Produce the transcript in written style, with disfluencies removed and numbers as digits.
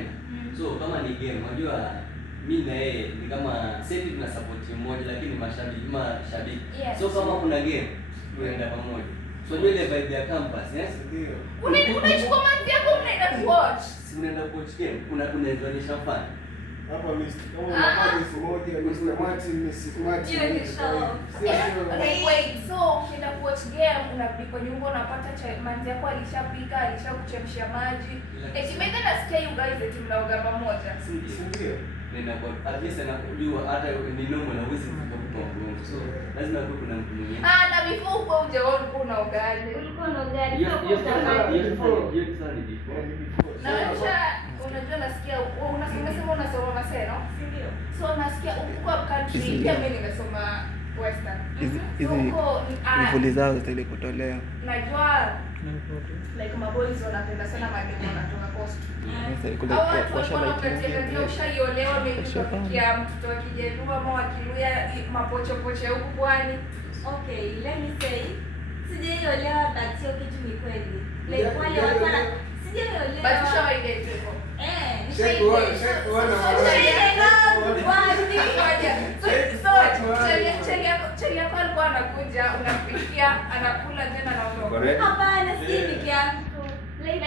tunapenda. So kama ni game, unajua mimi na yeye ni kama sisi tuna support mmoja lakini mashabiki. So kama kuna game tunaenda pamoja. So ile vibe ya campus, yes? Ndio. Unachukua manzi yako unaenda kuwatch. Si unaenda kuwatch game, unaendelea fun. Hapa mimi kama unafanya siku moja Mr. Martin ni siku Martin. Wait, so ukienda kuwatch game unarudi kwa nyumba unapata manzi yako alishapika, alishakuchemshia maji. Eti nasikia you guys eti mnaoga pamoja. Ndio. Nenda kwa at least anakujua hata ni normal na uwezi kutoka kwa so lazima kuwe kuna mtu mwingine. Na before uko hujaona ulikuwa unaogaje? Ulikuwa unaogaje? Hiyo sana before. Na wewe unajua nasikia unasema unasoma Maseno? Ndio. So nasikia uko country pia mimi nimesoma Western. Hizi vivuli zao zile kutolea. Najua like maboys wanapenda sana mademo wanatoka coast. Kule kwa shamba Ndio ushaiolewa nikifikia mtoto wa Kijaluo ama wa Kiluya mapochopocho huko pwani. Okay, let me say sijaiolewa but sio kitu ni kweli. Like wale watu wana sijaiolewa. But ushawahi date huko. Chali yako alikuwa anakuja, unapikia, anakula tena anaondoka. Hapana, si peke yangu. Like